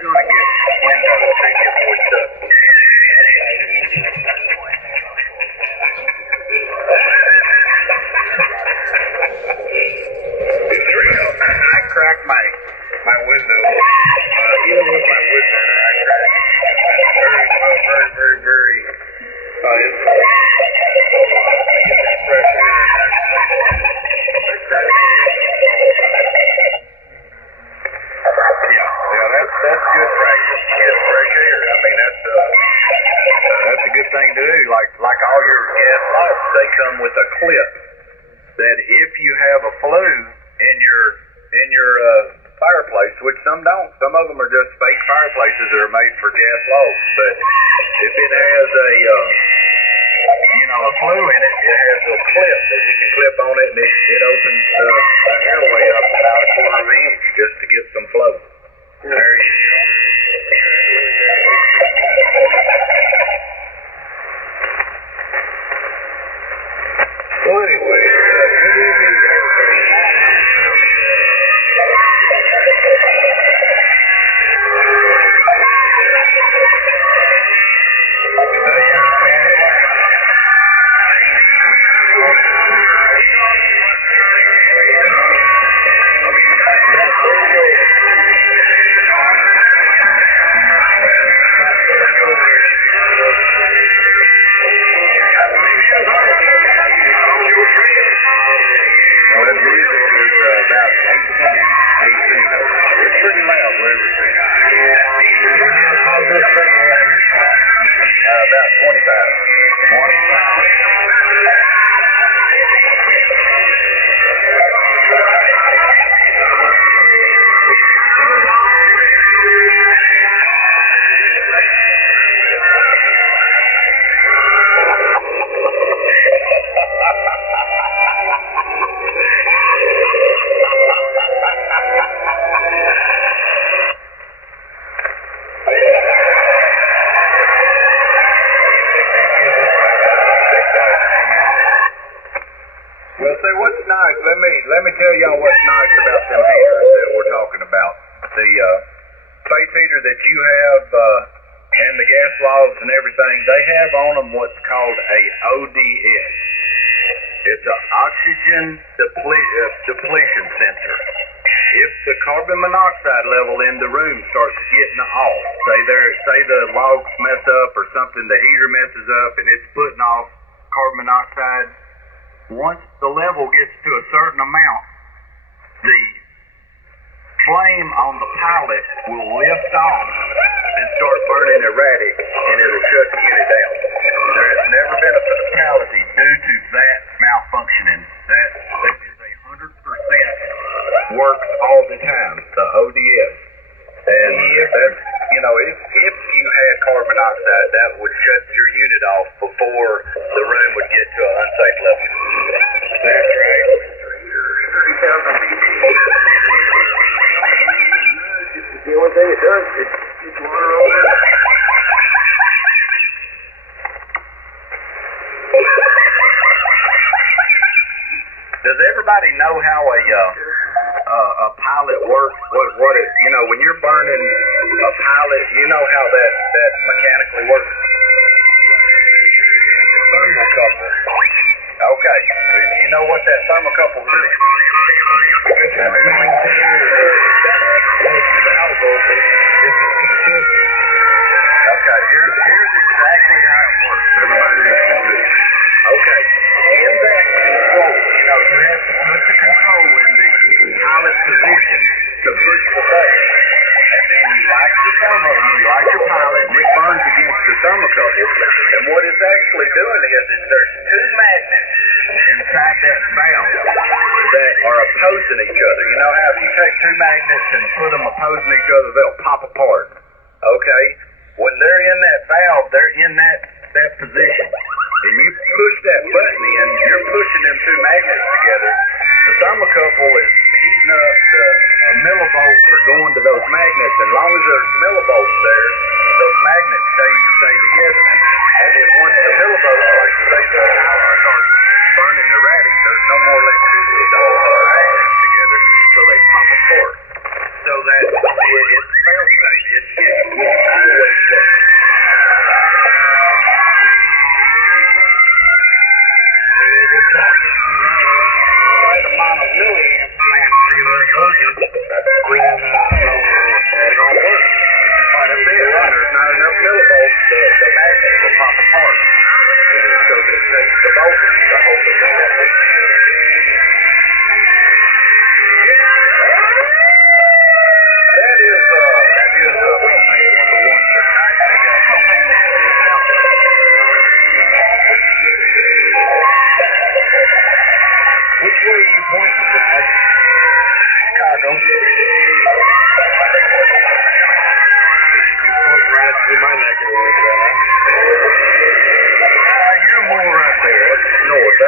gonna get windows that get moist up. I cracked my window. Even with my wood burner, I cracked very get that fresh air. That's good practice. Get fresh air. I mean, that's a good thing to do. Like all your gas lights, they come with a clip that if you have a flue in your fireplace, which some don't, some of them are just fake fireplaces that are made for gas logs. But if it has a flue in it, it has a clip that you can clip on it, and it opens the airway up about a quarter of an inch just to get some flow. There you go. Well, anyway, good evening, everybody. About 25. Well, see, what's nice, let me tell y'all what's nice about them heaters that we're talking about. The space heater that you have and the gas logs and everything, they have on them what's called a ODS. It's an oxygen depletion sensor. If the carbon monoxide level in the room starts getting off, say the logs mess up or something, the heater messes up and it's putting off carbon monoxide, once the level gets to a certain amount, the flame on the pilot will lift off and start burning erratic, and it'll shut the unit down. There has never been a fatality due to that malfunctioning. That is 100% works all the time, the ODS. And that's, if you had carbon monoxide, that would shut your unit off before the room would get to an unsafe level. That's right. The only thing it does is it's water over. Does everybody know how a pilot works? What it, when you're burning a pilot, you know how that mechanically works? Thermocouple. Okay. You know what that thermocouple is? It's maintaining the valve voltage if it's consistent. Okay, here's exactly how it works. Everybody listen to it. Okay. In that control, you have to put the control in the pilot position to push the button. And then you light your pilot, and it burns against the thermocouple. And what it's actually doing is there's two magnets inside that valve that are opposing each other. You know how if you take two magnets and put them opposing each other, they'll pop apart. Okay? When they're in that valve, they're in that position. And you push that button in, you're pushing them two magnets together. The thermocouple is heating up, the millivolts are going to those magnets, and as long as there's millivolts there, those magnets stay together. And then once the millivolts, like say the power starts burning erratic, there's no more electricity to hold the magnets together, so they pop apart. So that it's fail-safe. It's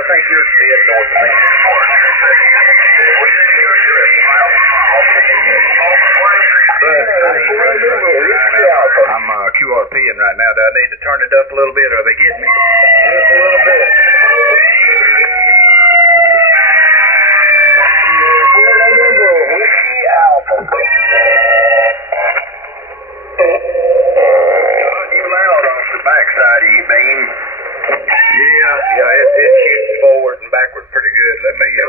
I think you're dead north of me. I'm QRPing right now. Do I need to turn it up a little bit? Are they getting me? Just a little bit. Whiskey Alpha. You loud off the backside of you, Beam. Yeah, it shoots forward and backwards pretty good. Let me do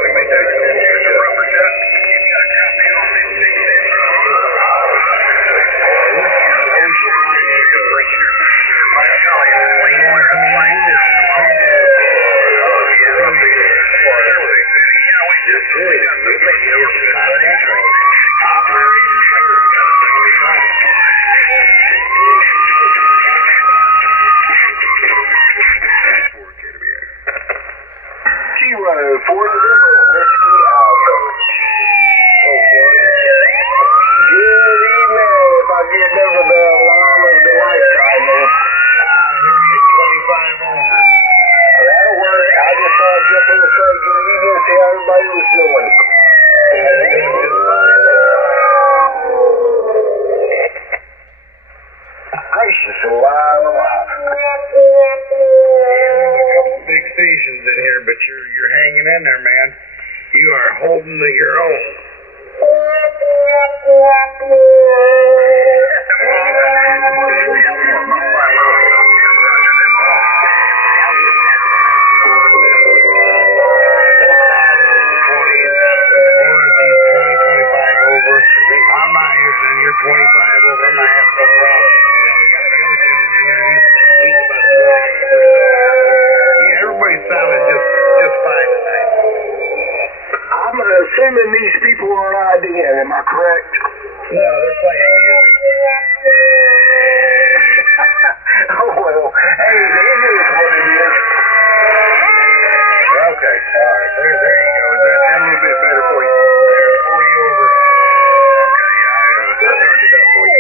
big stations in here, but you're hanging in there, man. You are holding your own. I'm out here, then you're 25 over. I'm not having no problem. Then we got the other gentleman there. He's about 20 over. Yeah, everybody's sounding just fine tonight. I'm assuming these people aren't IDing, am I correct? No, they're playing music. Oh, well, hey, it is what it is. Okay, all right, there you go. Is that a little bit better for you? There's 40 over. Okay, yeah, I turned it up for you.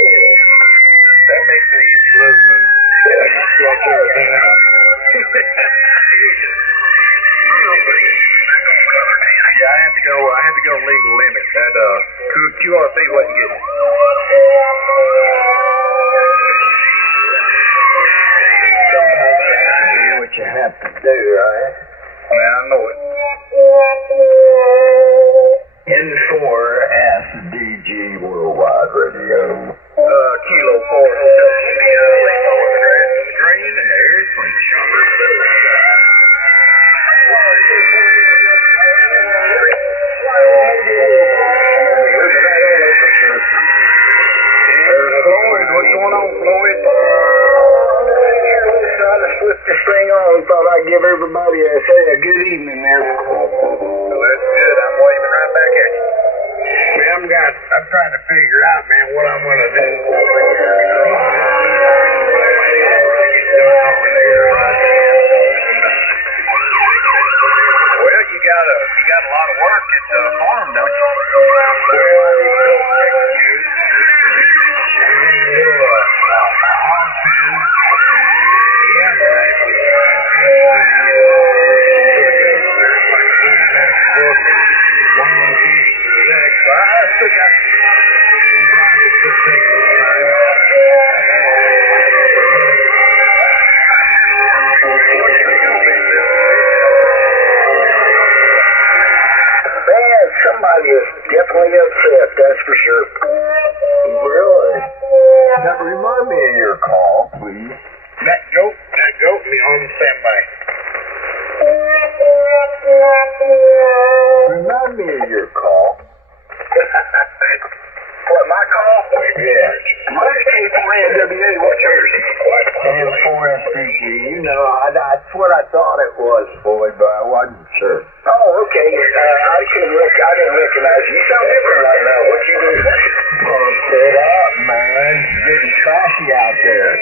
That makes it easy listening. Squelch everything out. Yeah, I had to go legal limit. That QRP wasn't getting it. Sometimes you have to do what you have to do, right? Man, I know it. N4SDG Worldwide Radio. Kilo 4 Hotel India, Lima, where the grass is green and the air is clean. Floyd, what's going on, Floyd? Trying to slip this thing on. Thought I'd give everybody a good evening there. Well, that's good. I'm waving right back at you. Man, I'm trying to figure out, man, what I'm gonna do. Well, you got a lot of work at the farm, don't you? Well, I need to go execute. Somebody is definitely upset, that's for sure. Really? Now remind me of your call, please. That goat me on standby. Remind me of your call. What, my call? Yeah. Mine's K4NWA, what's yours? K4SDG, you know, that's what I thought it was, Floyd, but I wasn't sure. Oh, okay. I didn't recognize you. You sound different right now. What you do? Pump it up, man. It's getting trashy out there.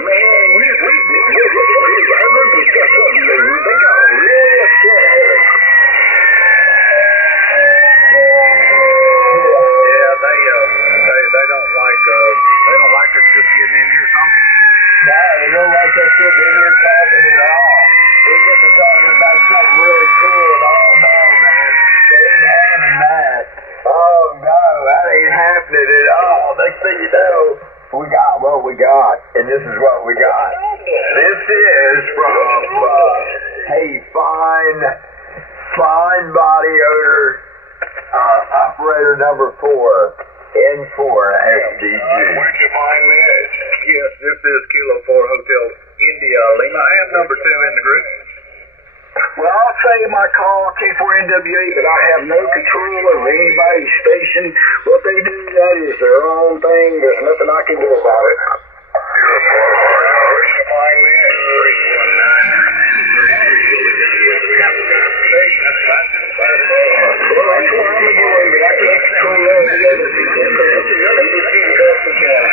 Man, we I heard this got something new. They got really upset. Yeah, they don't like us just getting in here talking. No, they don't like us getting in here talking. expecting it at all. Next thing you know, we got what we got, and this is what we got. This is from, fine body odor, operator number 4, N4 SDG. Where'd you find this? Yes, this is Kilo 4 Hotel India Lima. I am number 2 in the group. Well, I'll say my call, K4NWA, but I have no control over anybody's station. What they do, that is their own thing. There's nothing I can do about it. Where'd you find this? 319. Well, that's what I'm doing, but I can't control all the others. They just do the best they can.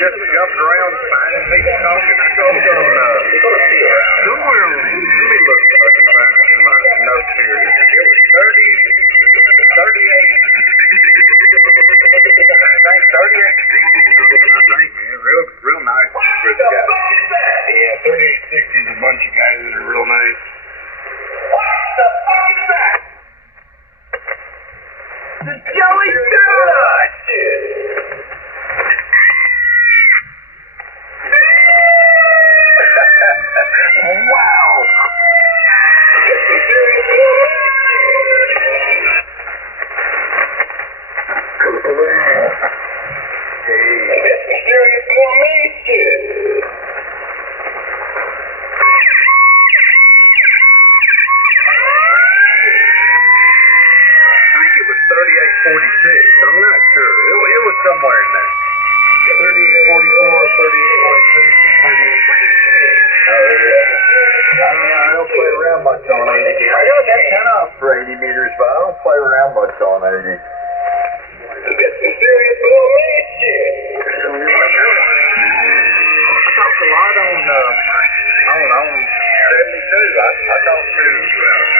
Just jumping around, finding people talking. I saw some, somewhere on, let me look if I can find it in my notes here. It was 38, I think 38 60, I think, man. Real nice group of guys. Yeah, 38 60 is a bunch of guys that are real nice. What the fuck is that? The Joey Dutch! Wow! I'm not sure. It was somewhere in there. 3844, 3846, 3846. I don't play around much on 80. I got that kind of for 80 meters, but I don't play around much on 80. Get some serious bullshit. I talked a lot on 72. I talked to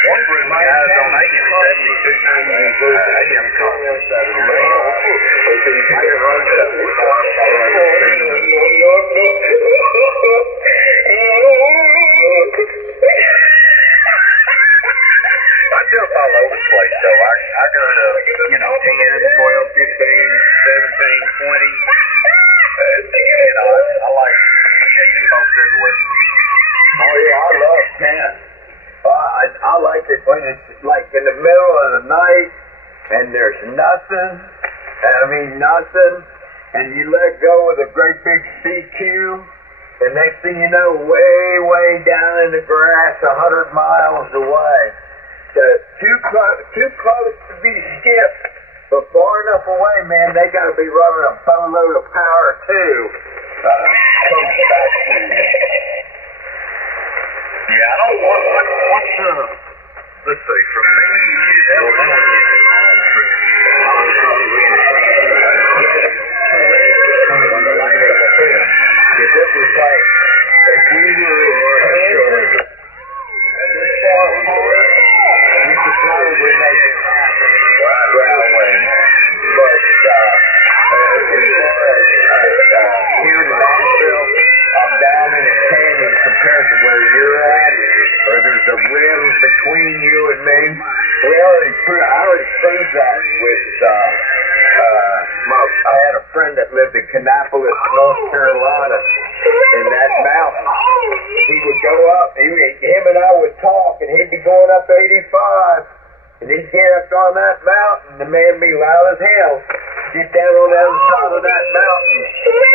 one group of guys on AM 72, 90 AM conference Saturday morning. I can run 75. I jump all over the place, though. I go to, 10, 12, 15, 17, 20. I like catching folks everywhere. Oh yeah, I love 10. I like it when it's like in the middle of the night and there's nothing, and you let go of the great big CQ, and next thing you know, way down in the grass, 100 miles away. Too close to be skipped, but far enough away, man, they gotta be running a boatload of power too. Comes back to you. Yeah, I don't want, what's let's see, from me to you, that was only a long trip. If it was like, if we were in Kansas, and this far apart, we could probably make it happen. Railway. But, as far as here in Nashville, I'm down in a canyon compared to where you're at, or there's a rim between you and me. I already proved that with, I had a friend that lived in Kannapolis, North Carolina, in that mountain. He would go up, him and I would talk, and he'd be going up 85, and he'd get up on that mountain, the man be loud as hell, get down on the other side of that mountain,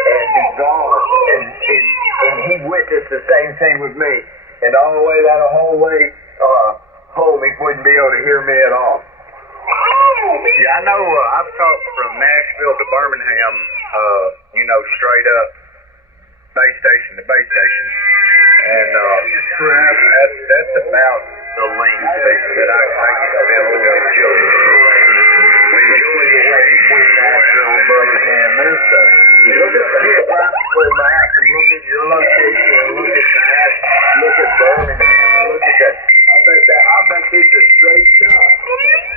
and be gone. And he witnessed the same thing with me. And all the way that whole way home, he wouldn't be able to hear me at all. Yeah, I know. I've talked from Nashville to Birmingham, straight up base station to base station. And that's about the length that I used to be able to go to children. Between Nashville and Birmingham, look at the geographical map and look at your location, look at that, look at Birmingham, and look at that. I bet this is straight shot.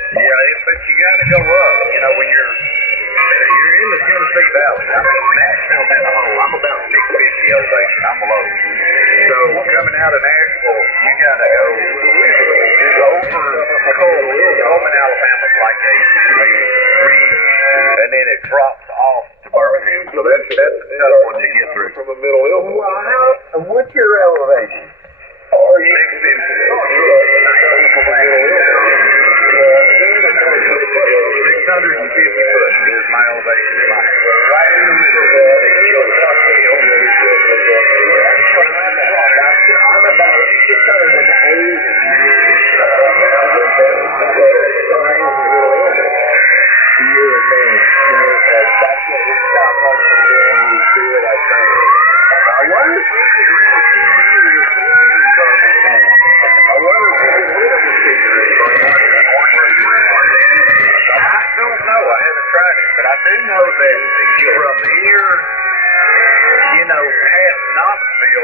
Yeah, but you got to go up. When you're in the Tennessee Valley. I mean, Nashville's in the hole. I'm about 650 elevation. I'm below. So coming out of Nashville, you got to go over Coleman, Alabama's like a ridge, and then it drops off to Birmingham. So that's a tough one to get through. From the middle hill. Well, what's your elevation? 650 foot is my elevation in my head. Right in the middle. I'm about 600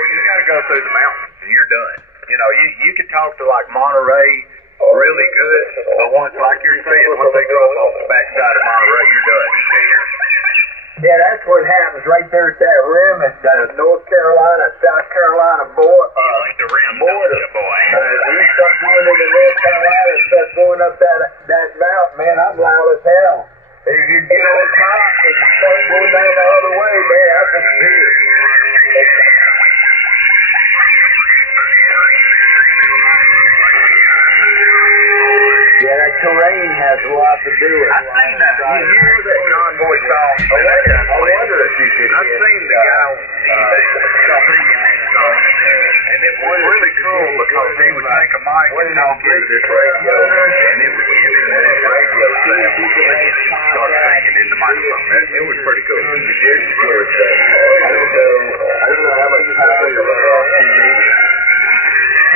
you got to go through the mountains and you're done. You could talk to like Monterey really good, but once, like you're saying, once they drop off the backside of Monterey, you're done. Yeah, that's what happens right there at that rim at North Carolina, South Carolina border. Like the rim, border. Boy. You start going into North Carolina, start going up that mountain, man, I'm loud as hell. If you get on top and you start going down the other way, man, I can hear it. Yeah, that terrain has a lot to do with it. I've seen that. You hear that John Boy song? I wonder if you could I've seen the guy on singing that song. And it was really cool because he would take a mic and talk into this radio, and it would give him that radio sound. And he'd start singing in the microphone. It was pretty cool. I don't know how much power you're running on TV.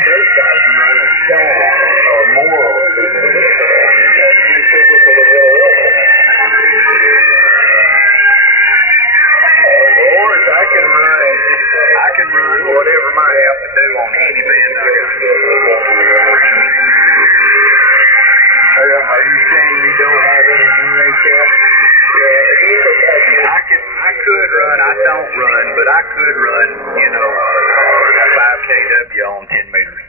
Those guys are running kilowatts or more on TV. I can run whatever I have to do on any band I got. Are you saying you don't have any VHS? I could run. I don't run, but I could run, 5 kW on 10 meters.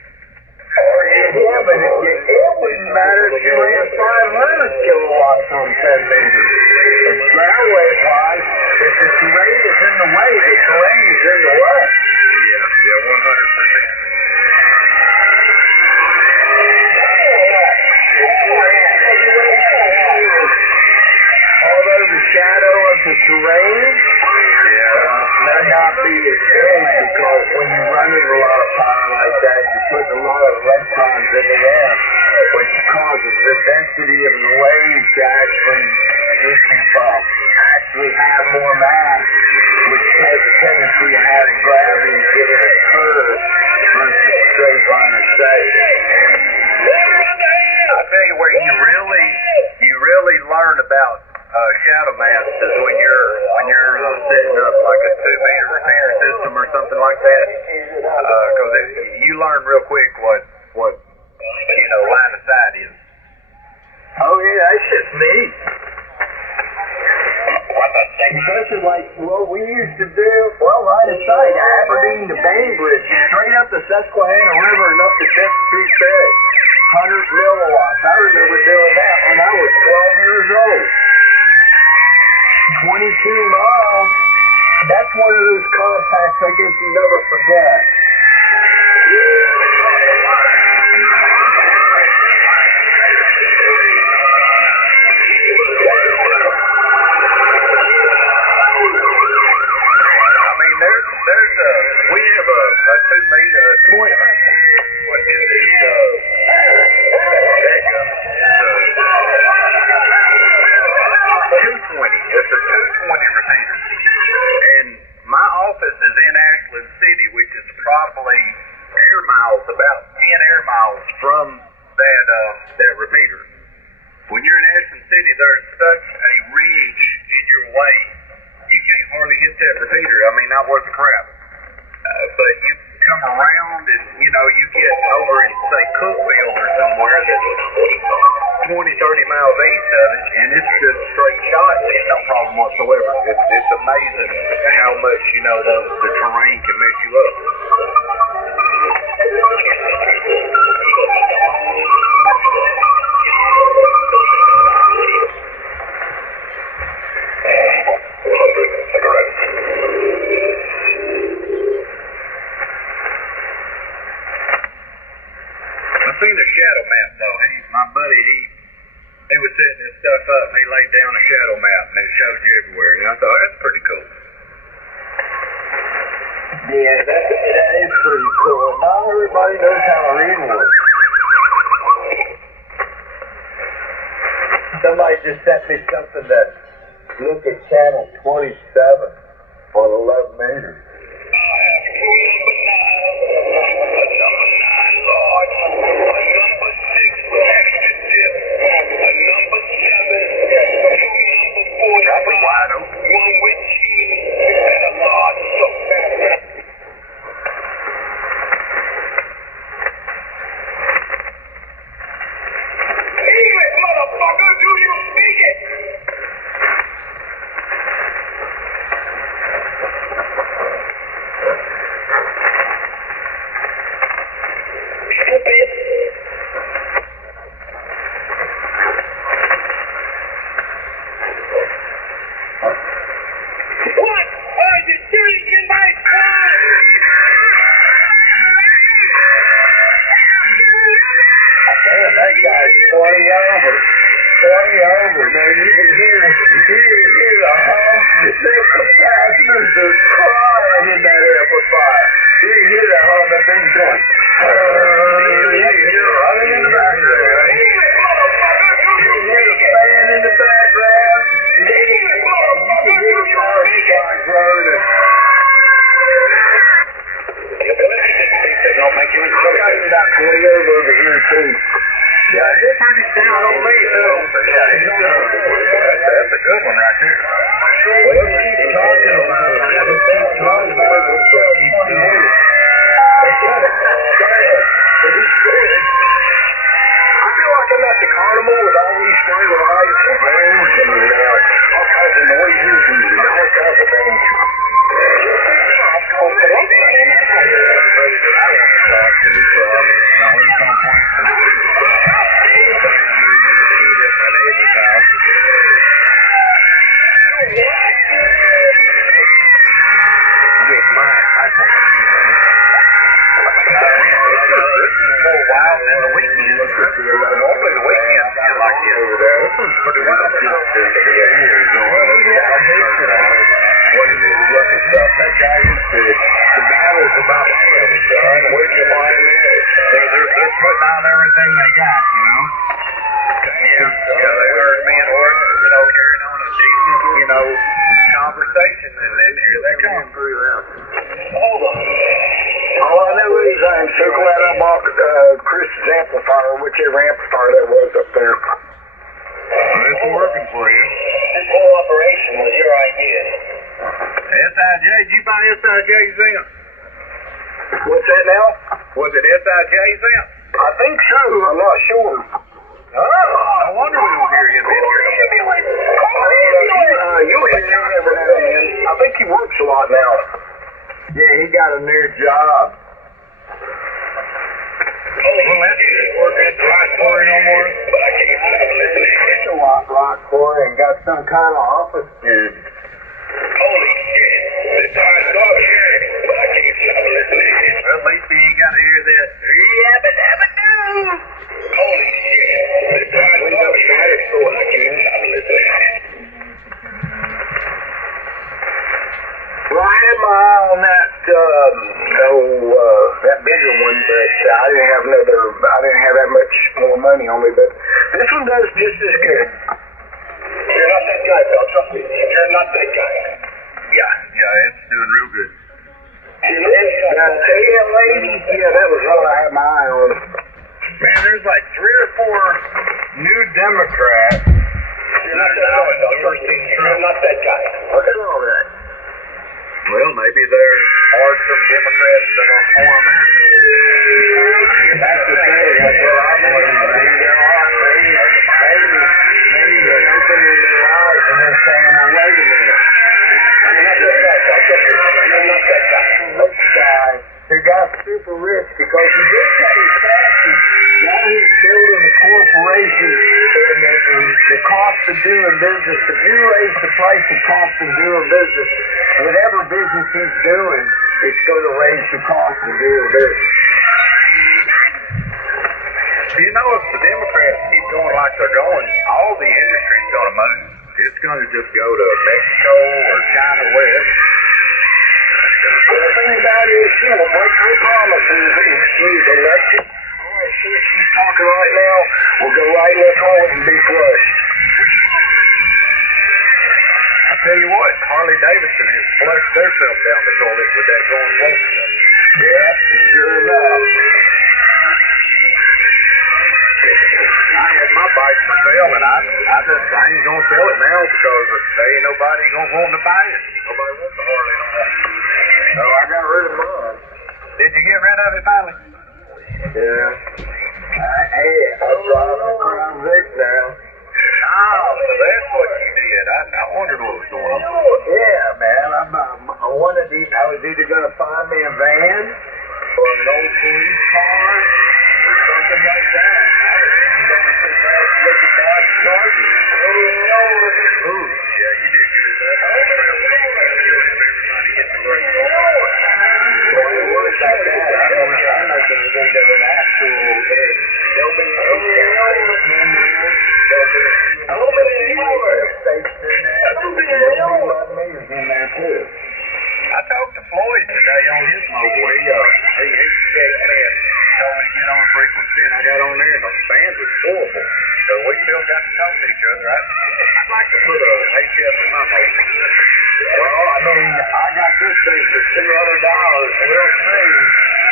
Yeah, but it wouldn't matter if you ran 500 kilowatts on 10 meters. It's ground weight-wise, if the terrain is in the way, the terrain is in the way. Yeah, 100%. Although the shadow of the terrain may not be as big because when you're running a lot of power like that, you're putting a lot of electrons in the air, which causes the density of the waves to actually have more mass, which has a tendency to have gravity give it a curve versus a straight line of sight. I tell you where you really learn about shadow maps is when you're setting up like a 2-meter repeater system or something like that, because you learn real quick what line of sight is. Oh yeah, that's just neat. Especially like what we used to do, line of sight, Aberdeen to Bainbridge, straight up the Susquehanna River and up to Chesapeake Bay. 100 milliwatts. I remember doing that when I was 12 years old. 22 miles. That's one of those contacts I guess you never forget. We have a 2-meter point. What is it? 20 repeaters. And my office is in Ashland City, which is probably air miles, about 10 air miles from that repeater. When you're in Ashland City, there's such a ridge in your way. You can't hardly hit that repeater. I mean, not worth the crap. But you come around and, you know, you get over in, say, Cookville or somewhere that's 20, 30 miles east of it, and it's just straight shot. It's no problem whatsoever. It's amazing how much, you know, the terrain can mess you up. I seen a shadow map though. My buddy, he was setting this stuff up. He laid down a shadow map and it shows you everywhere. And I thought that's pretty cool. Yeah, that is pretty cool. Not everybody knows how to read one. Somebody just sent me something that look at channel 27 on 11 meters. Wide open. One with cheese and a large soap. English, motherfucker, do you speak it? Stupid. What are you doing in my car? Damn, that guy's 20 over. 20 over, man. You can hear the hum. The capacitors are crying in that amplifier. You can hear that hum. That thing's going. You can hear it running in the background. You can hear the fan in the background. You can hear the power supply groaning. Don't make any trouble. I got about 20 over here, too. Yeah, he's pretty down on me, too. Yeah, that's a good one right there. Well, let's keep talking about it. Let's keep talking about it. Let's keep going. I feel like I'm at the carnival with all these string lights and bands and all kinds of noises and all kinds of things. Everybody that I want to talk to, so I mean, you know, there's no point in my neighbor's house. Just my point of view. This is more wild than the weekend. Normally the weekends get like this. This one's pretty wild. Look at stuff. That guy who said the battle's about to end, son. Where'd you find this? They're putting out everything they got, you know? Yeah, they heard me and Horton, you know, carrying on a decent, you know, conversation, and then here they come through them. Hold on. All I know is I'm so glad I bought Chris's amplifier, whichever amplifier that was up there. Well, it's working for you. This whole operation was your idea. SIJ, did you buy SIJ's amp? What's that now? Was it SIJ's amp? I think so. I'm not sure. Oh, no wonder we don't hear him in here. You'll hear him every now and then. I think he works a lot now. Yeah, he got a new job. Well, that's good. Work at the rock quarry no more. But I can't stop listening. It's a rock quarry and got some kind of office dude. Holy shit. This time's up here. But I can't stop listening. Well, at least he ain't got to hear that. Yabba-dabba-doo. Holy shit. This time's up here. So I can't stop listening. Well, I had my eye on that, that bigger one, but I didn't have that much more money on me, but this one does just as good. You're not that guy, pal. Trust me. You're not that guy. Yeah, it's doing real good. Yeah, that was all I had my eye on. Man, there's like 3 or 4 new Democrats. You're not that guy. What's wrong with that? Well, maybe there are some Democrats that are for America. That's the thing. That's what I believe. Maybe there are. Maybe they're opening their eyes and they're saying, well, wait a minute. You're not that guy. You're not that guy. Rich guy who got super rich because he did pay his taxes. Now he's building a corporation and the cost of doing business. If you raise the price of cost of doing business, whatever business he's doing, it's going to raise the cost of doing business. You know, if the Democrats keep going like they're going, all the industry's going to move. It's going to just go to Mexico or China West. The thing about it is, she will break her promises if she's elected. All right, see if she's talking right now, we'll go right in the toilet and be flushed. I tell you what, Harley Davidson has flushed themselves down the toilet with that going woke stuff. Yeah, sure enough. I had my bike for sale, and I ain't gonna sell it now because there ain't nobody gonna want to buy it. Nobody wants a Harley no more. So I got rid of mine. Did you get rid of it finally? Yeah. I'm driving a Crown Vic now. Oh, so that's what you did. I wondered what was going on. Yeah, man. I was either going to find me a van or an old police car or something like that. I was going to sit back and look at that and charge it. Ooh, yeah, you did good at that. Everybody gets the break. Well, it was like that. I'm not going to think of an actual hit. There'll be a in there. There'll be a station in there. There'll be meters in there, too. I talked to Floyd today on his mobile. He told me to get on a frequency, and I got on there, and the band was horrible. So we still got to talk to each other. I'd like to put a HF in my mobile. Well, I mean, I got this thing for $200. We'll see.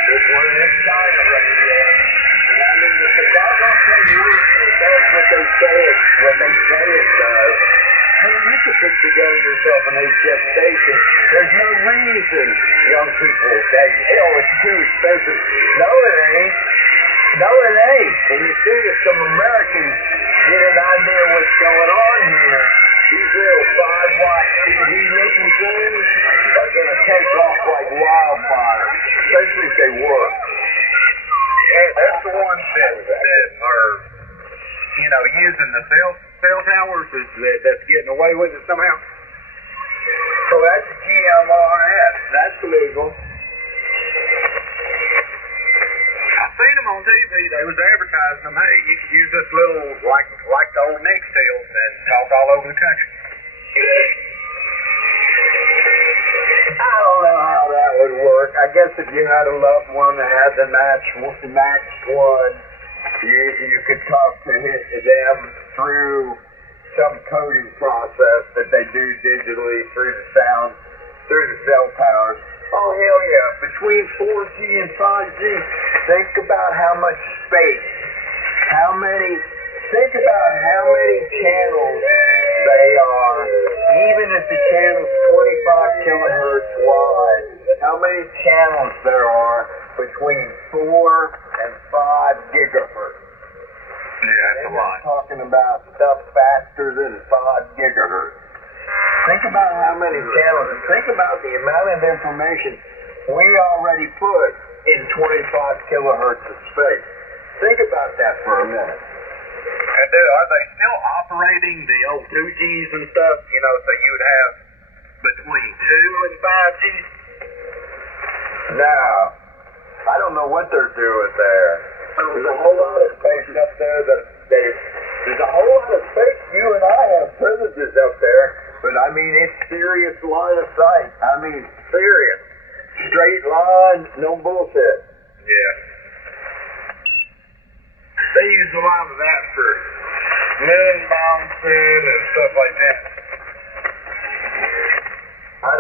It's one of them China radios. And I mean, if the doggone thing works and it does what they say it does, man, you can put together yourself an HF station. There's no reason, young people, say, it's too expensive. No, it ain't. No, it ain't. And as soon as some Americans get an idea of what's going on here, these little 5-watt TV looking things are going to take off like wildfire, especially if they work. Yeah, that's the ones that are, using the cell towers that's getting away with it somehow. So that's GMRS. That's legal. I seen them on TV. They was advertising them. Hey, you could use this little, like the old Nextels, and talk all over the country. I don't know how that would work. I guess if you had a loved one that had the Max 1, you could talk to them through some coding process that they do digitally through the cell towers. Oh, hell yeah. Between 4G and 5G, think about how much space, think about how many channels they are, even if the channel's 25 kilohertz wide, how many channels there are between 4 and 5 gigahertz. Yeah, that's a lot. We're talking about stuff faster than 5 gigahertz. Think about how many channels, and think about the amount of information we already put in 25 kilohertz of space. Think about that for a minute. And are they still operating the old 2Gs and stuff? So you would have between 2 and 5G? No. I don't know what they're doing there. There's a whole lot of space up there there's a whole lot of space. You and I have privileges up there, but I mean, it's serious line of sight. I mean, serious. Straight line, no bullshit. Yeah. They use a lot of that for moon bouncing and stuff like that.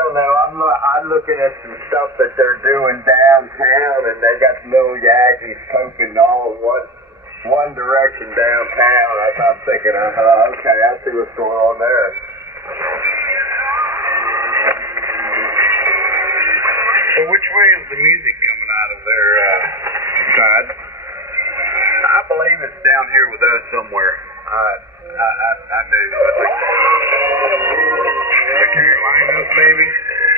don't know. I'm looking at some stuff that they're doing downtown, and they got little Yankees poking all one direction downtown. I'm thinking, okay, I see what's going on there. So which way is the music coming out of their side? I believe it's down here with us somewhere. I do. The Carolinas, maybe?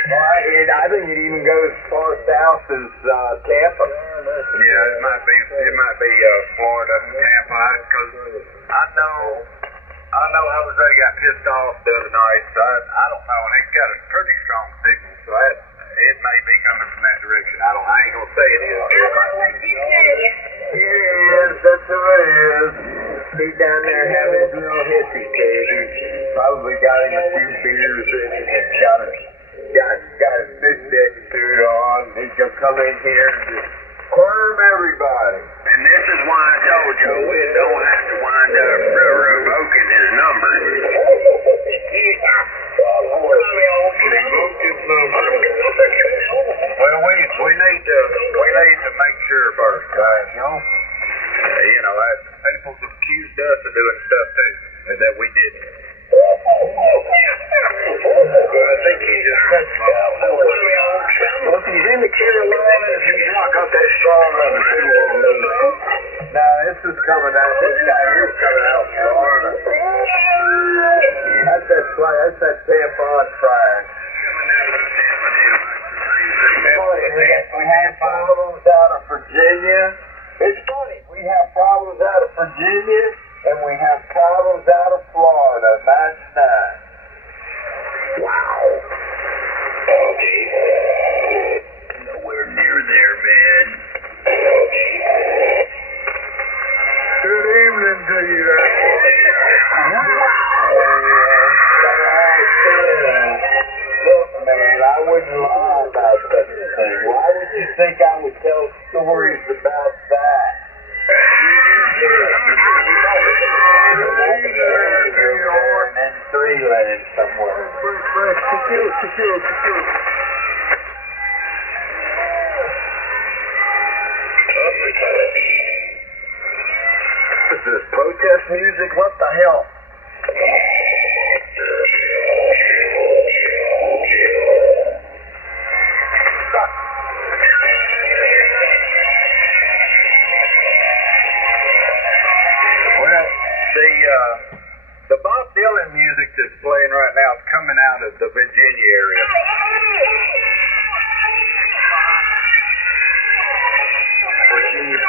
Well, I think it even goes as far south as Tampa. Yeah, it might be Florida, Tampa, because I know Jose got pissed off the other night, so I don't know, and he's got a pretty strong signal, so it may be coming from that direction. I ain't gonna say it is. Here he is, that's who it is. He's down there having his little hissy fit. He's probably got him a few beers in him and got his fish deck suit on. He's gonna come in here and just quirm everybody. And this is why I told you we don't have to wind up revoking his number. Revoke his number. Well, we need to make sure first, guys. You know, people's accused us of doing stuff too that we didn't. I think he just Well, if he's in the Carolinas, he's not got that strong of a signal on me. No, this is coming out. This guy here's coming out of Florida. That's that tampon trash. We had problems out of Virginia. It's funny. We have problems out of Virginia, and we have problems out of Florida. 99. Wow. Okay. Nowhere near there, man. Good evening to you there. Look, man, I wouldn't lie about such a thing. Why would you think I would tell stories about that? And then three land somewhere. Is this protest music? What the hell? The Bob Dylan music that's playing right now is coming out of the Virginia area. Virginia?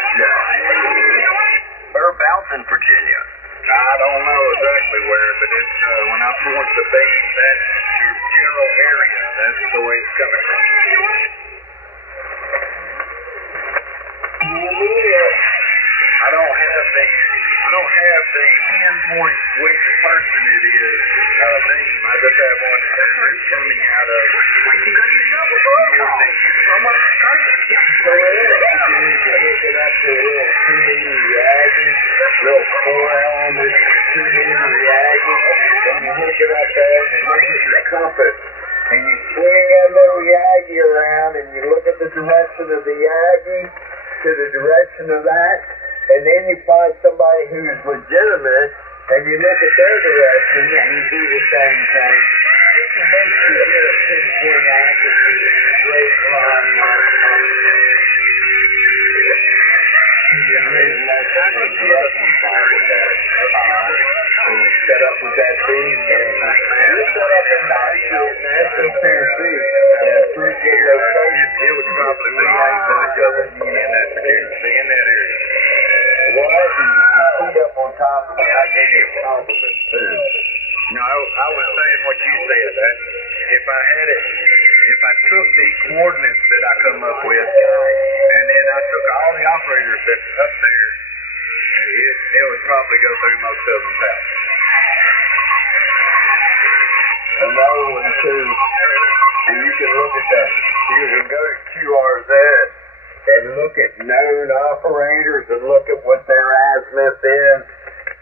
Whereabouts in Virginia? I don't know exactly where, but it's when I point the beam, that's your general area. That's the way it's coming from. I don't have the pinpoint which person it is beam. I just have one that says it's coming out of. You got yourself a phone call. Someone's trying to so it is. You hook it up to a little 2-meter Yagi, little 4-element 2-meter Yagi, and you hook it up there and look at your compass. And you swing that little Yagi around and you look at the direction of the Yagi to the direction of that, and then you find somebody who is legitimate and you look at their direction and you do the same thing. You can basically get a pinpoint accuracy, straight line on set up with that beam. You set up in Nashville, Tennessee, in a 3-gate location. It would probably be a bunch of them in that area. Well, you put up on top of it. I gave you a compliment too. No, I was saying what you said. If I took the coordinates that I come up with, and then I took all the operators that's up there, it would probably go through most of them's house. Another one too, and you can look at that. You can go to QRZ and look at known operators and look at what their azimuth is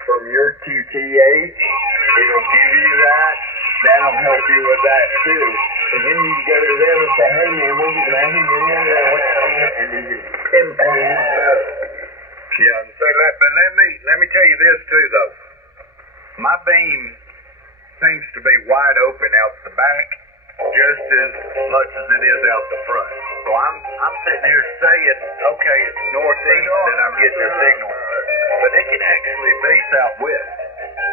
from your QTH. It'll give you that. That'll help you with that too. And then you go to them and say, hey man, what are you going to and then you pinpoint it better. Yeah, and say but let me tell you this too though. My beam seems to be wide open out the back just as much as it is out the front. So I'm sitting here saying, okay, it's northeast that I'm getting the signal, but it can actually be southwest.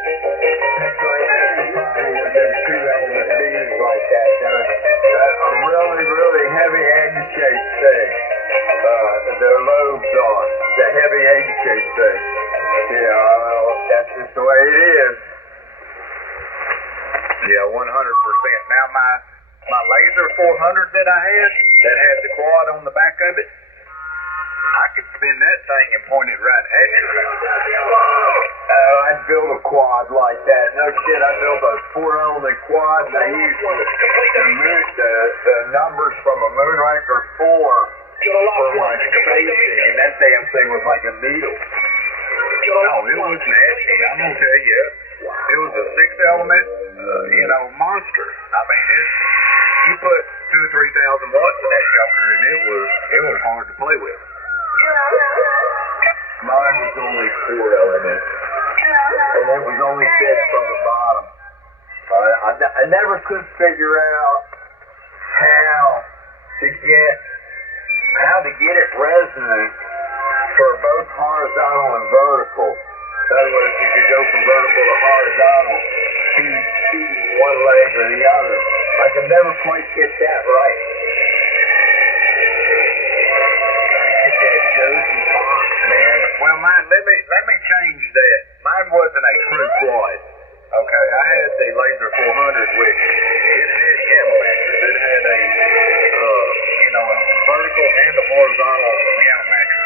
That's right, that's the problem with those two element beams like that. A really, really heavy egg-shaped thing. Their lobes on. It's a heavy egg-shaped thing. Yeah, well, that's just the way it is. Yeah, 100%. Now my laser 400 that I had the quad on the back of it, I could spin that thing and point it right at you. I'd build a quad like that. No shit, I built a 4-element quad and I used the numbers from a Moonraker 4 for my spacing, and that damn thing was like a needle. No, it was nasty. I'm gonna tell you, it was a 6-element, monster. I mean, you put 2,000 or 3,000 watts in that joker, and it was hard to play with. Mine was only 4-element, and it was only fit from the bottom. I never could figure out how to get it resonant for both horizontal and vertical. In other words, you could go from vertical to horizontal, feeding one leg or the other. I could never quite get that right. Get that dozy box, man. Well, mine, let me change that. Mine wasn't a true quad. Okay, I had the laser 400, which it had gamma matchers. It had a vertical and a horizontal gamma matcher.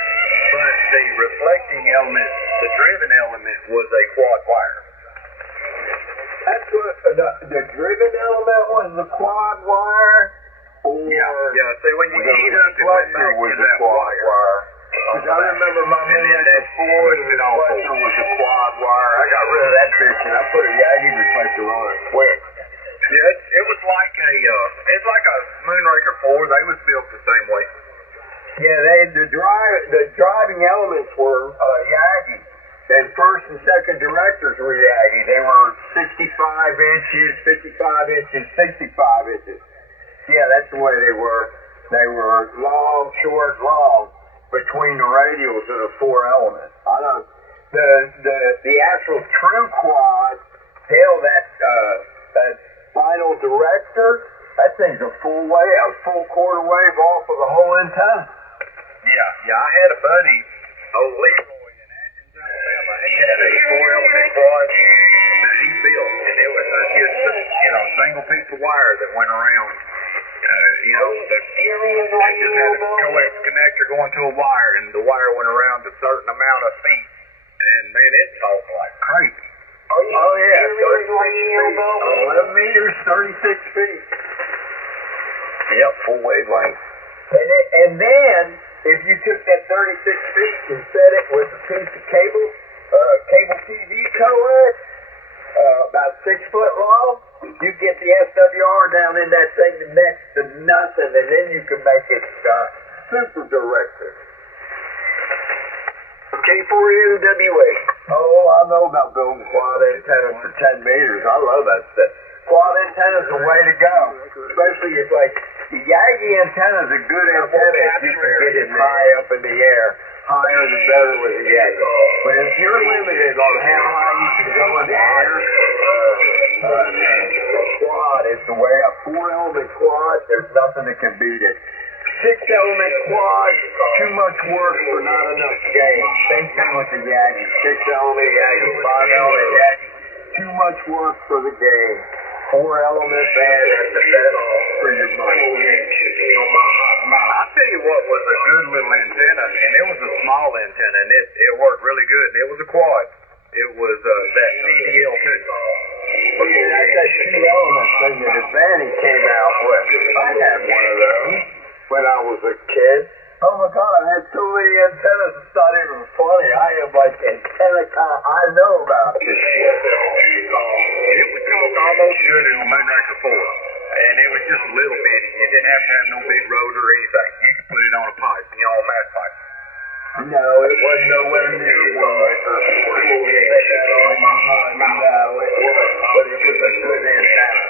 But the reflecting element, the driven element, was a quad wire. That's what the driven element was, the quad wire. Or yeah. See, when you heat up, it went back was to the that quad wire. Because I remember my Moonraker 4, the reflector was a quad wire. I got rid of that bitch and I put a Yagi reflector on it quick. Yeah, it was like it's like a Moonraker 4. They was built the same way. Yeah, the driving elements were Yagi. And first and second directors were Yagi. They were 65 inches, 55 inches, 65 inches. Yeah, that's the way they were. They were long, short, long between the radials of the 4-element. I know the actual true quad, hell, that final director, that thing's a full quarter wave off of the whole antenna. Yeah, I had a buddy, Leroy in Athens, Alabama. He had a 4-element quad that he built, and it was just a single piece of wire that went around. They just had a coax connector going to a wire, and the wire went around a certain amount of feet, and man, it talked like crazy. Oh yeah, 36 feet. 11 meters, 36 feet. Yep, full wavelength. And then, if you took that 36 feet and set it with a piece of cable TV coax, about 6 foot long, you get the SWR down in that thing next to nothing, and then you can make it super directed. K4NWA. Oh, I know about building quad antennas for 10 meters. I love that stuff. Quad antenna's the way to go. Especially if, like, the Yagi antenna's a good antenna if you can get it high up in the air. Higher the better with the Yagi. But if you're limited on how high you can go in the air, a quad is the way. A 4-element quad, there's nothing that can beat it. 6-element quad, too much work for not enough gain. Same thing with the Yagi. 6-element Yagi, 5-element Yagi. Too much work for the game. 4-element, man, that's the best for your money. I'll tell you what was a good little antenna, and it was a small antenna, and it worked really good, and it was a quad. It was that CDL2. That's that 2-element thing that Advantage came out with. I had one of those when I was a kid. Oh my God, I had so many antennas, it's not even funny. I am like antenna I know about this shit. It would talk almost good as a Moonraker 4. And it was just a little bitty. You didn't have to have no big rotor or anything. You could put it on a pipe, you know, a mass pipe. No, it wasn't nowhere near one like that. But it was a good antenna.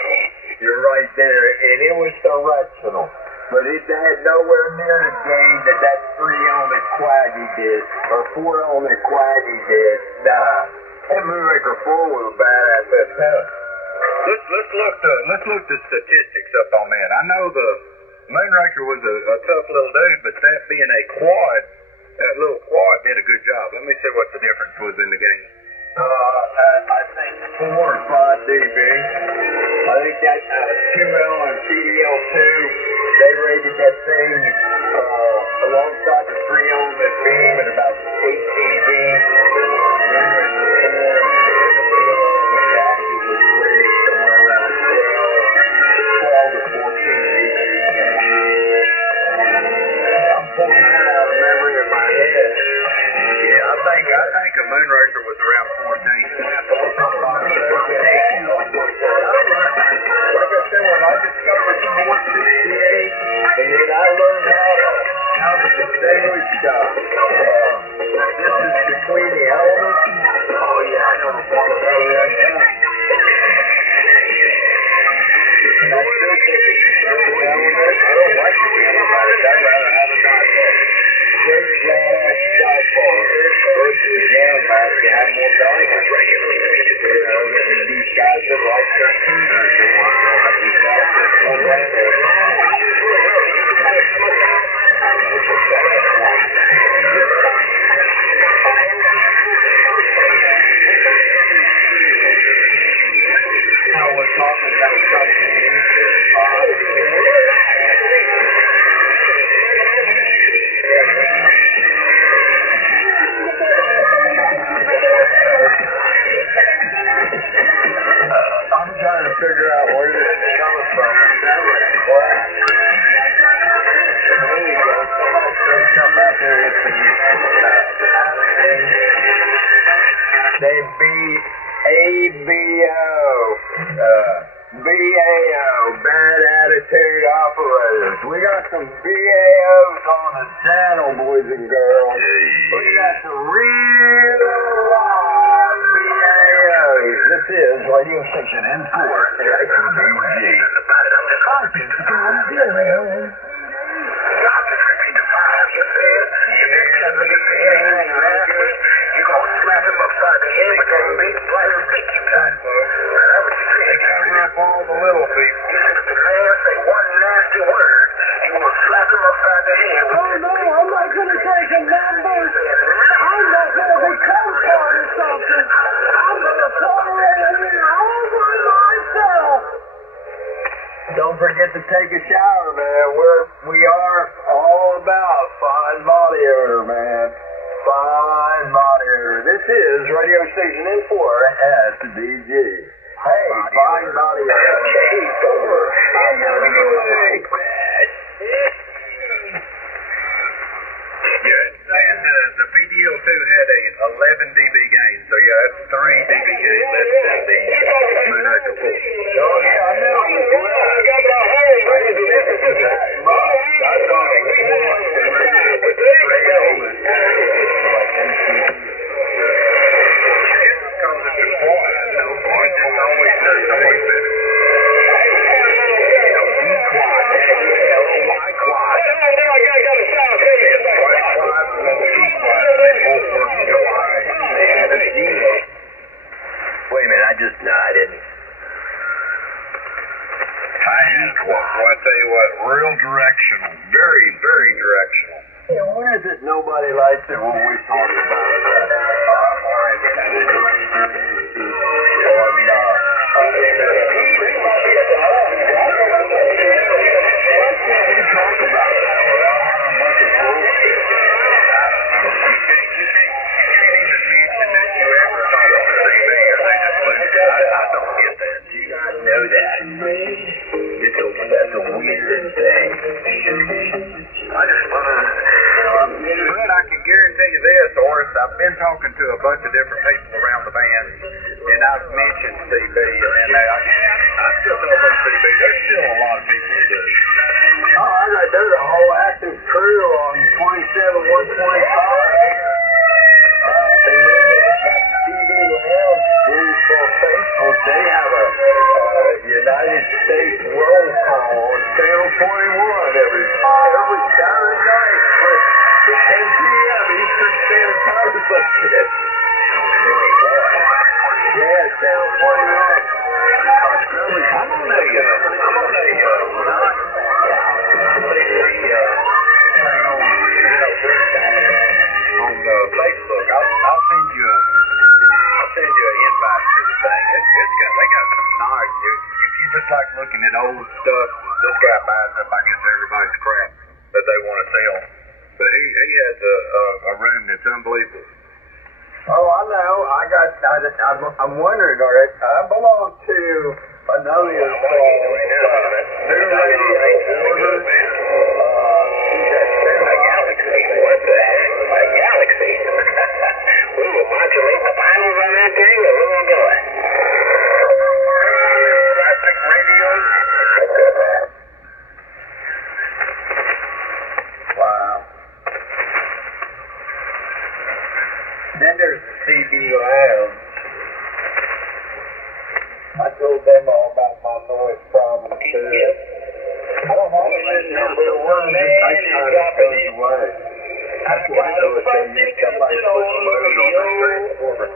You're right there, and it was directional. But it had nowhere near the gain that 3-ohmic Quaggy did, or 4-ohmic Quaggy did. Nah, that Moonraker 4 was a badass antenna. Let's look the statistics up on that. I know the Moonraker was a tough little dude, but that being a quad, that little quad did a good job. Let me see what the difference was in the game. I think 4 or 5 dB. I think that 2L and CDL2, they rated that thing alongside the 3-ohmic beam at about 8 dB. I think a Moonraker was around 14. Like I said, when I discovered 468, and then I learned how to distinguish this is between the elements. Oh yeah, I know the formula. And I still think it's just an element. I don't like to be able about it. I'd rather have a dipole. Straight flash dipole. Versus the jam mask, you have more valuable. You know, these guys that like their tuners and whatnot, these guys that want Now we're talking about something I'm trying to figure out where this is coming from. That was a class. There we go. Somebody throw stuff out there with the they BAO, bad attitude operators. We got some BAOs on the channel, boys and girls. We got some real live BAOs. This is Radio Station N4 XBG. You're gonna slap him upside the head with that big plastic stick you got. They cover up all the little people. If the man say one nasty word, you will slap him upside the head. Oh no, I'm not gonna take a number. I'm not gonna become part of something. I'm gonna tolerate it all by myself. Don't forget to take a shower, man. We are all about fine body odor, man. Fine body odor. This is Radio Station N4 at the DG. Hey, fine body odor. Yeah, it's saying the PDL2 had a 11 dB gain, so yeah, that's 3 dB gain less than the Moonraker 4. Oh yeah, I know. I didn't think it was that much. I thought it was more than radio. Because it's a quad, no, quad just always does always better. Wait a minute, I didn't. Well, I tell you what, real directional, very, very directional. Yeah, what is it nobody likes it when we talk about That's a weird thing. I just Fred, I can guarantee you this, Horace. I've been talking to a bunch of different people around the band, and I've mentioned CB, and I still don't know CB. There's still a lot of people United States roll call on Channel 21 every Saturday night at 10 p.m. Eastern Standard Time or some shit. Yeah, Channel 21. I'm on a on Facebook. I'll send you an invite to the thing. They got some nice. If you just like looking at old stuff, this guy buys up, I guess, everybody's crap that they want to sell. But he has a room that's unbelievable. Oh, I know. I'm wondering, all right. I belong to another one called New Radio Order. A galaxy. What's that? A galaxy. We will modulate the panels on that thing and we will do it. Plastic radios. Wow. Then there's the CD Lounge. I told them all about my noise problem too. I don't have to let the one that nice time goes away. That's what I do is they somebody put a load on the transformer.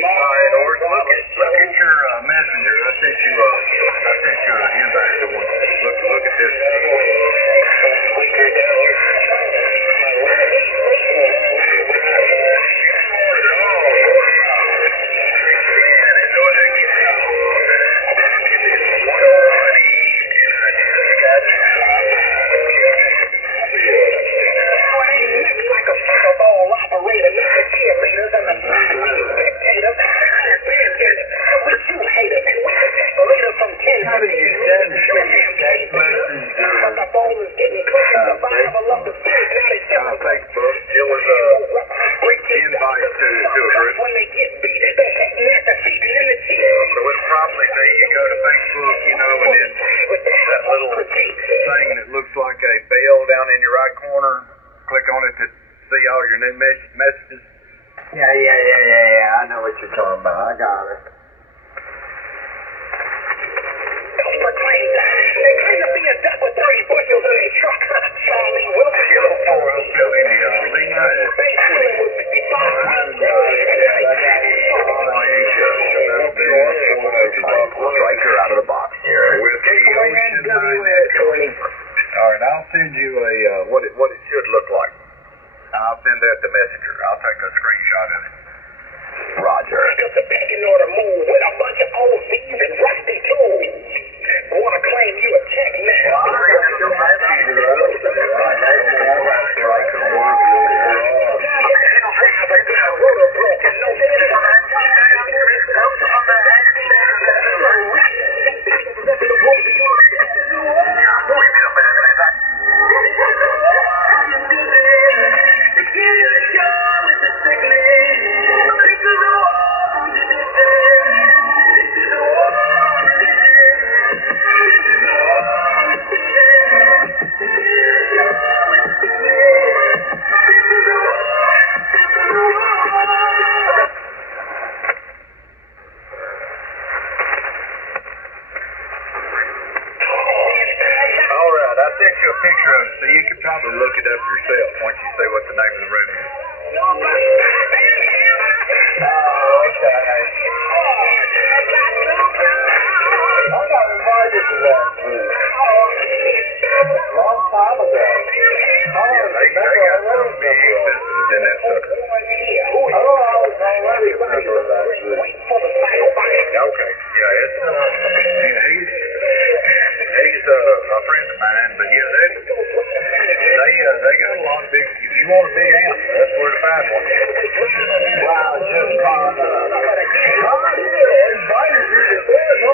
Alright, Ors, look at your messenger. I sent you an invite to one. Look at this. How do you send it? Text messenger. On Facebook, it was a invite to a group. So it'll probably say you go to Facebook, and then that little thing that looks like a bell down in your right corner, click on it to see all your new messages. Yeah. I know what you're talking about. I got it. They claim to be a duck with 30 bushels in their truck. Charlie Wilson. Striker out of the box here. Alright, I'll send you what it should look like. I'll send that to Messenger. I'll take a screenshot of it. Roger. Just a pecking order move with a bunch of old thieves and rusty tools. Wanna claim you a tech man? Picture of it, so you could probably look it up yourself once you say what the name of the room is. Oh, okay. I got invited to that group. A long time ago. They got some big systems in that sucker. I was already a member of that group. Okay, yeah, it's he's a friend of mine, but yeah, they got a lot of big. If you want a big amp, that's where to find one. Wow, just called invited you to bed. No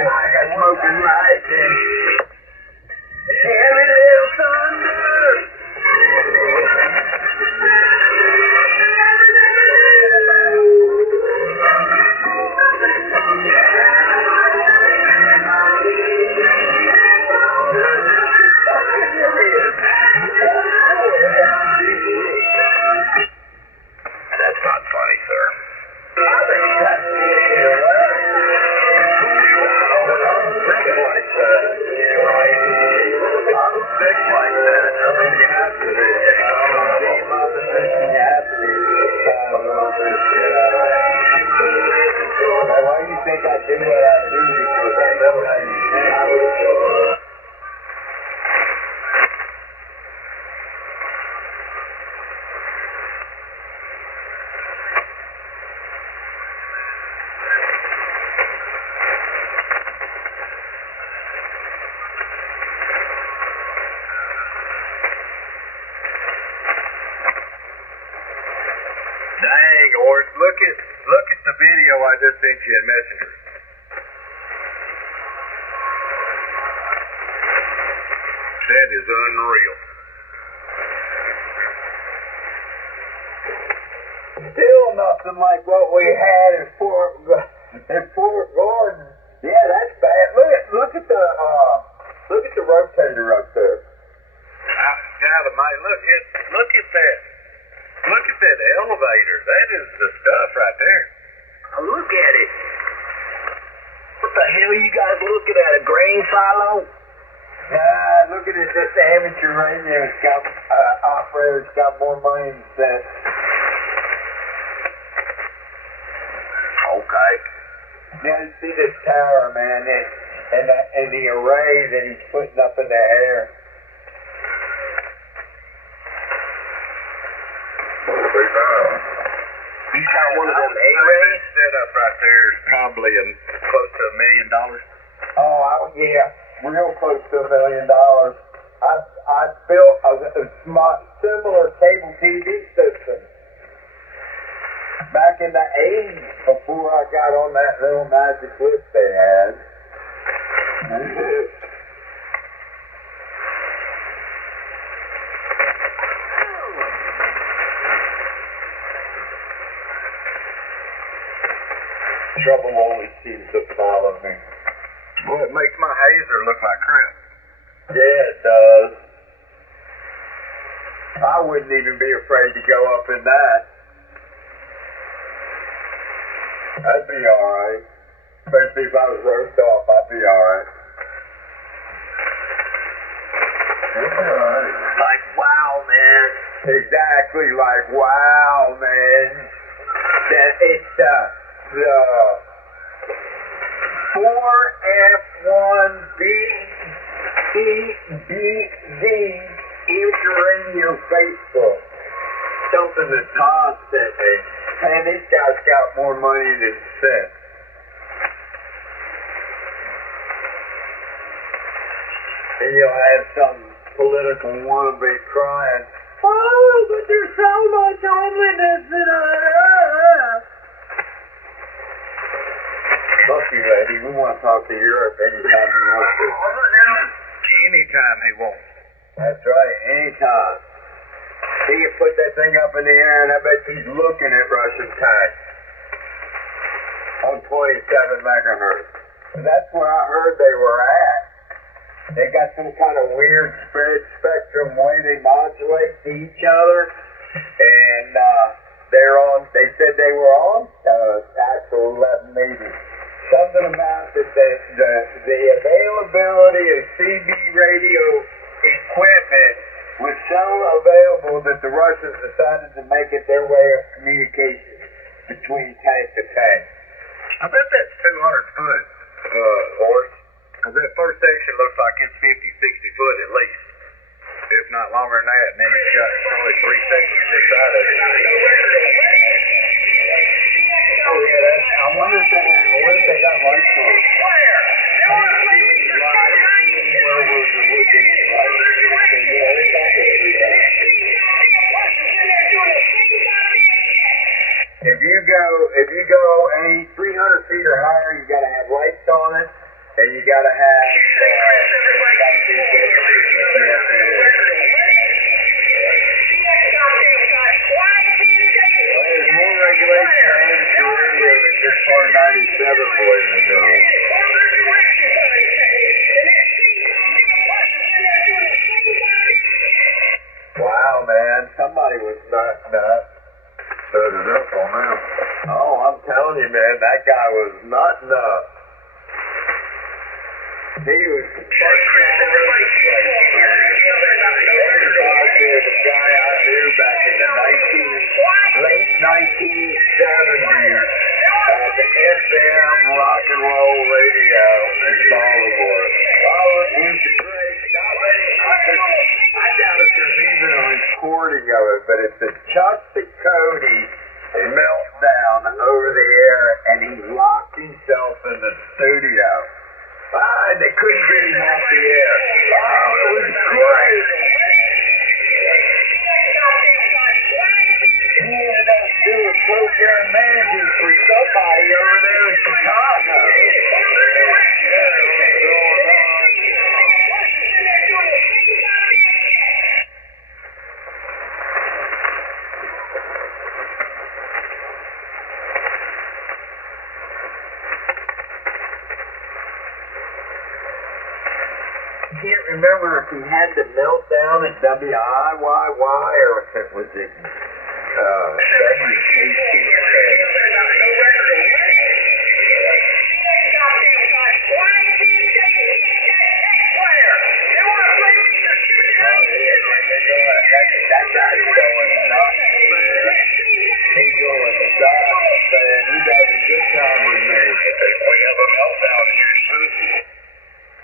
I got smoking right do what I do because I know how you think. Dang, Ort, look at the video I just sent you in Messenger. That is unreal. Still nothing like what we had in Fort Gordon. Yeah, that's bad. Look at the rotator up there. Look at that. Look at that elevator. That is the stuff right there. Oh, look at it. What the hell you guys looking at? A grain silo? Nah, look at it. This amateur radio has got operator's got more money than sense. Okay. Now you see this tower, man, and the array that he's putting up in the air. He's got one of them A-rays set up right there is probably close to $1 million. Oh, yeah, real close to $1 million. I built a similar cable TV system back in the 80s before I got on that little magic whip they had. Trouble always seems to follow me. Well, it makes my hazer look like crap. Yeah, it does. I wouldn't even be afraid to go up in that. I'd be alright. Especially if I was roped off, I'd be alright. Like, wow, man. Exactly, like, wow, man. That it's the 4F1BEBD Amateur Radio Facebook. Something that Todd sent me. Man, these guys got more money than sense. And you'll have some political wannabe crying, oh, but there's so much homelessness in us. Fuck you, lady. We want to talk to Europe anytime you want to. Anytime he wants. That's right, anytime. He can put that thing up in the air, and I bet he's looking at Russian tanks on 27 megahertz. And that's where I heard they were at. They got some kind of weird spread spectrum way they modulate to each other, and they said they were on actual 11 meters. Something about that the availability of CB radio equipment was so available that the Russians decided to make it their way of communication between tank to tank. I bet that's 200 foot, horse. Because that first section looks like it's 50, 60 foot at least. If not longer than that. And then it's got probably 3 sections inside of it. Oh yeah, I wonder if they got lights on. I don't see anywhere where there would be any lights. So yeah, it's obviously that. If you go any 300 feet or higher, you got to have lights on it, and you got to have. There's more regulation on the radio than just Par 97 boys are doing. Wow, man, somebody was nutting up. Set it up on that. Oh, I'm telling you, man, that guy was nutting up. He was the guy I knew back in the late 1970s. The FM rock and roll Chuck the Cody meltdown over the air, and he locked himself in the studio. They couldn't get him off the air. Oh, it was great. He ended up doing program managing for somebody over there in Chicago. I can't remember if he had the meltdown at WIYY or if it was at That guy's going nuts, man. He's going nuts, man. He's having a good time with me. We have a meltdown, Houston.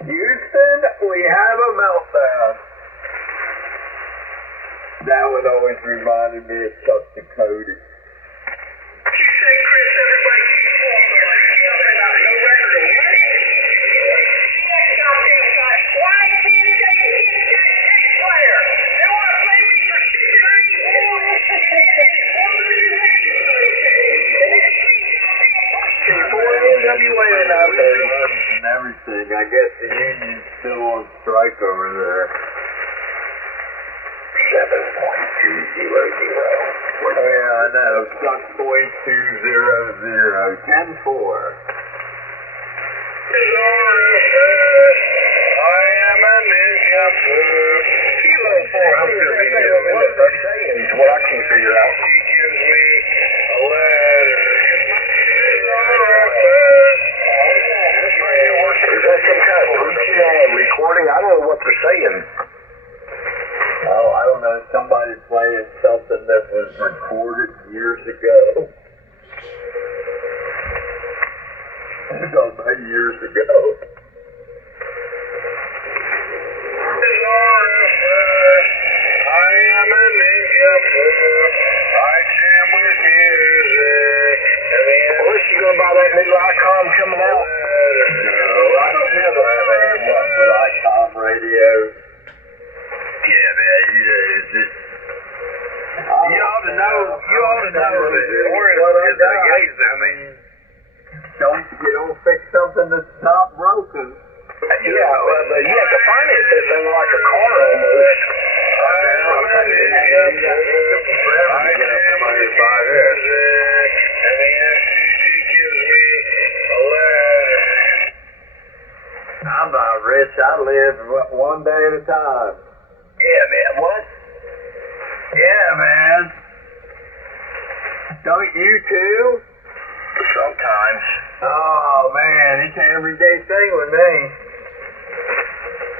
Houston, we have a meltdown. That one always reminded me of Chuck the Cody. You say, Chris, everybody keeps talking like something about no record of what? See that goddamn guy. Why can't they get that tech player? They want to play me for chicken NWA and everything. I guess the union's still on strike over there. 7.200. Oh, yeah, I know. 6.200. 10-4. I am a ninja. Kilo 4. I'm still reading it. What they're saying is what I can't figure out. He gives me a letter. Is that some kind of preaching recording? I don't know what they're saying. Oh, I don't know. Somebody playing something that was recorded years ago. Years ago. I am a ninja. I jam with music. Well, is she gonna buy that new icon coming out? No, I don't ever have any luck with ICOM radio. Yeah, man, it's just. You ought to know that we're at the gates. I mean, you don't fix something that's not broken. yeah, but you have to finance this thing like a car almost. I'm not rich. I live one day at a time. Yeah, man. What? Yeah, man. Don't you too? Sometimes. Oh, man. It's an everyday thing with me.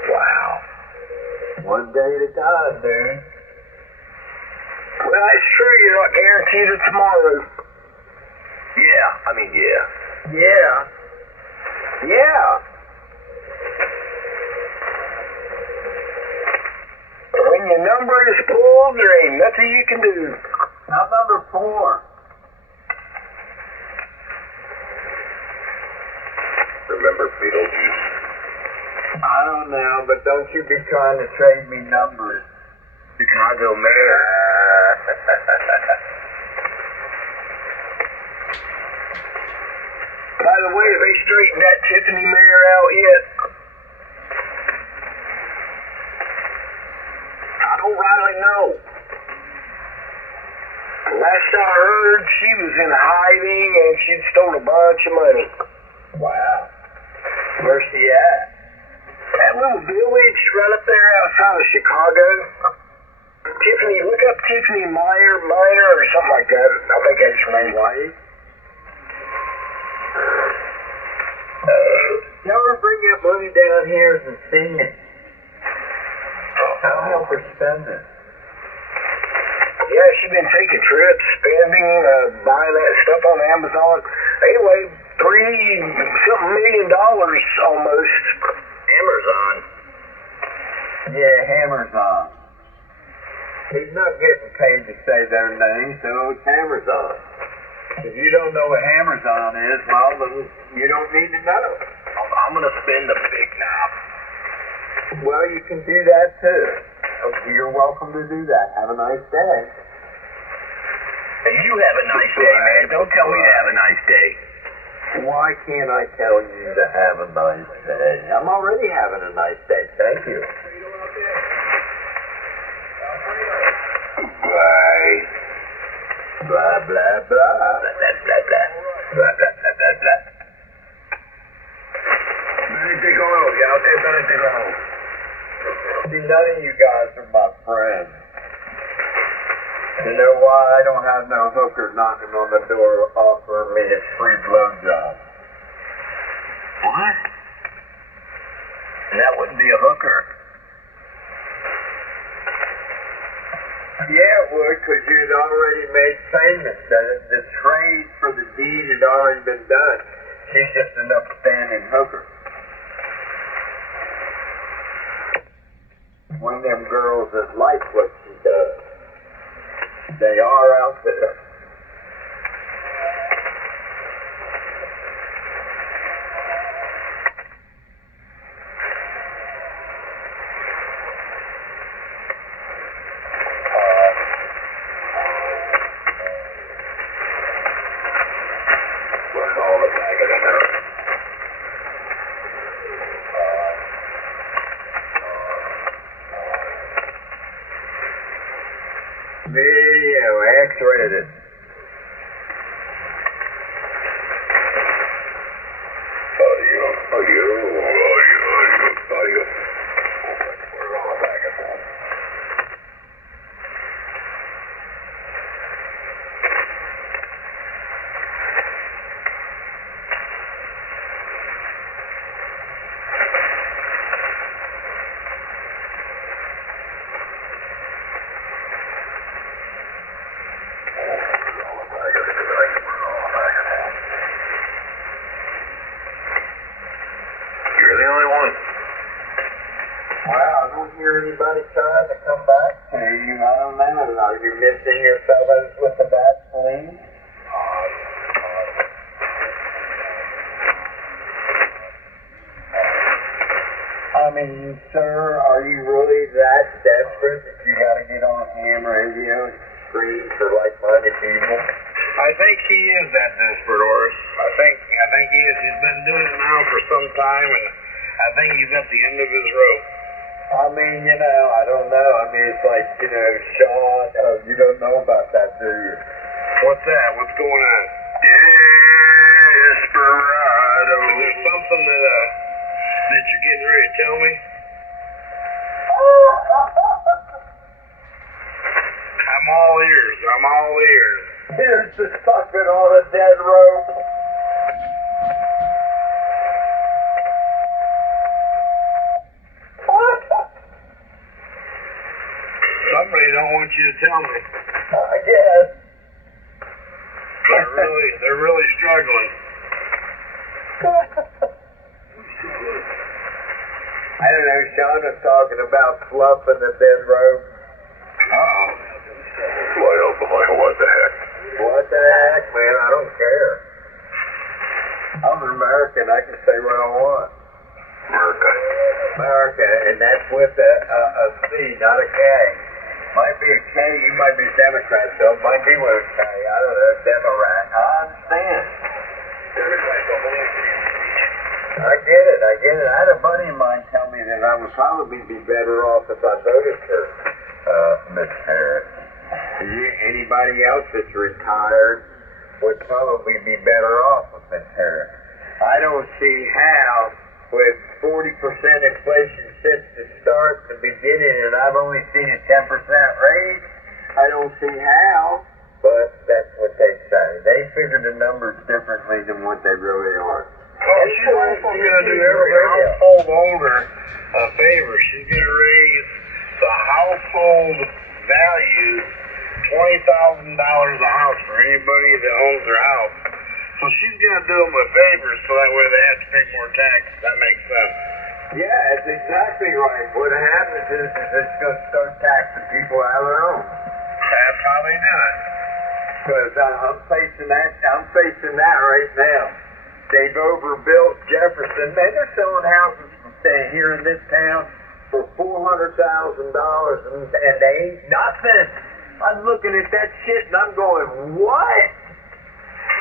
Wow. One day at a time, dude. Well, it's true. You're not guaranteed of tomorrow. Yeah. I mean, yeah. Yeah. Yeah. When your number is pulled, there ain't nothing you can do. Now, number 4. Remember Beetlejuice? I don't know, but don't you be trying to trade me numbers. Chicago mayor. By the way, have they straightened that Tiffany mayor out yet? I don't rightly know. Last I heard, she was in hiding and she'd stolen a bunch of money. Wow. Where's she at? That little village right up there outside of Chicago. Tiffany, look up Tiffany Meyer or something like that. I think that's her name. White? Tell her to bring that money down here and spend it. I'll help her spend it. Yeah, she's been taking trips, spending, buying that stuff on Amazon. Anyway, $3-something million almost. Amazon. Yeah, hammers on. He's not getting paid to say their name, so it's Hammerzon. If you don't know what Hammerzon is, well, then you don't need to know. I'm gonna spin the big knob. Well, you can do that too. You're welcome to do that. Have a nice day. And you have a nice day, man. Don't tell me to have a nice day. Why can't I tell you to have a nice day? I'm already having a nice day. Thank you. Bye. Blah, blah, blah. Blah, blah, blah, blah. Blah, blah, blah, blah, blah. See, none of you guys are my friends. You know why? I don't have no hooker knocking on the door offering me a free blowjob. What? That wouldn't be a hooker. Yeah, it would, because you had already made payments. The trade for the deed had already been done. She's just an upstanding hooker. One of them girls that like what she does. They are out there. Video X-rated. Anybody trying to come back to you? I don't know. Are you missing your fellows with the Vaseline? I mean, sir, are you really that desperate that you got to get on ham radio and scream for like-minded people? I think he is that desperate, Horace. I think he is. He's been doing it now for some time, and I think he's at the end of his rope. I mean, I don't know. I mean, it's like, Sean, you don't know about that, do you? What's that? What's going on? Desperado. Is there something that you're getting ready to tell me? I'm all ears. Here's the sucker on a dead rope. Somebody don't want you to tell me. I guess. They're really struggling. I don't know, Sean was talking about fluffing the dead rope. Uh-oh. Well, boy, what the heck? What the heck, man? I don't care. I'm an American. I can say what I want. America, and that's with a C, not a K. Might be a K, you might be a Democrat, so it might be with a K. I don't know, Democrat. I understand. Democrats don't believe in free speech. I get it. I had a buddy of mine tell me that I would probably be better off if I voted for Miss Harris. Anybody else that's retired would probably be better off with Miss Harris. I don't see how, with 40% inflation since the start, the beginning, and I've only seen a 10% raise, I don't see how, but that's what they say. They figure the numbers differently than what they really are. Well, she's also going to do every household owner a favor. She's going to raise the household value $20,000 a house for anybody that owns their house. So she's going to do them a favor so that way they have to pay more taxes. That makes sense. Yeah, that's exactly right. What happens is it's going to start taxing people out of their own. That's how they did it. Because I'm facing that right now. They've overbuilt Jefferson. Man, they're selling houses from staying here in this town for $400,000 and they ain't nothing. I'm looking at that shit and I'm going, what?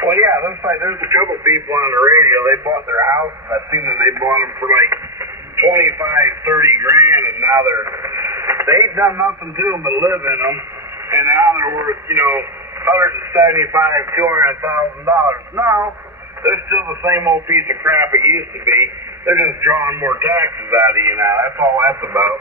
Well, yeah, looks like there's a couple people on the radio. They bought their house, and I've seen that they bought them for like 25, 30 grand, and now they ain't done nothing to them but live in them, and now they're worth, $175,000, $200,000. No, they're still the same old piece of crap it used to be. They're just drawing more taxes out of you now. That's all that's about.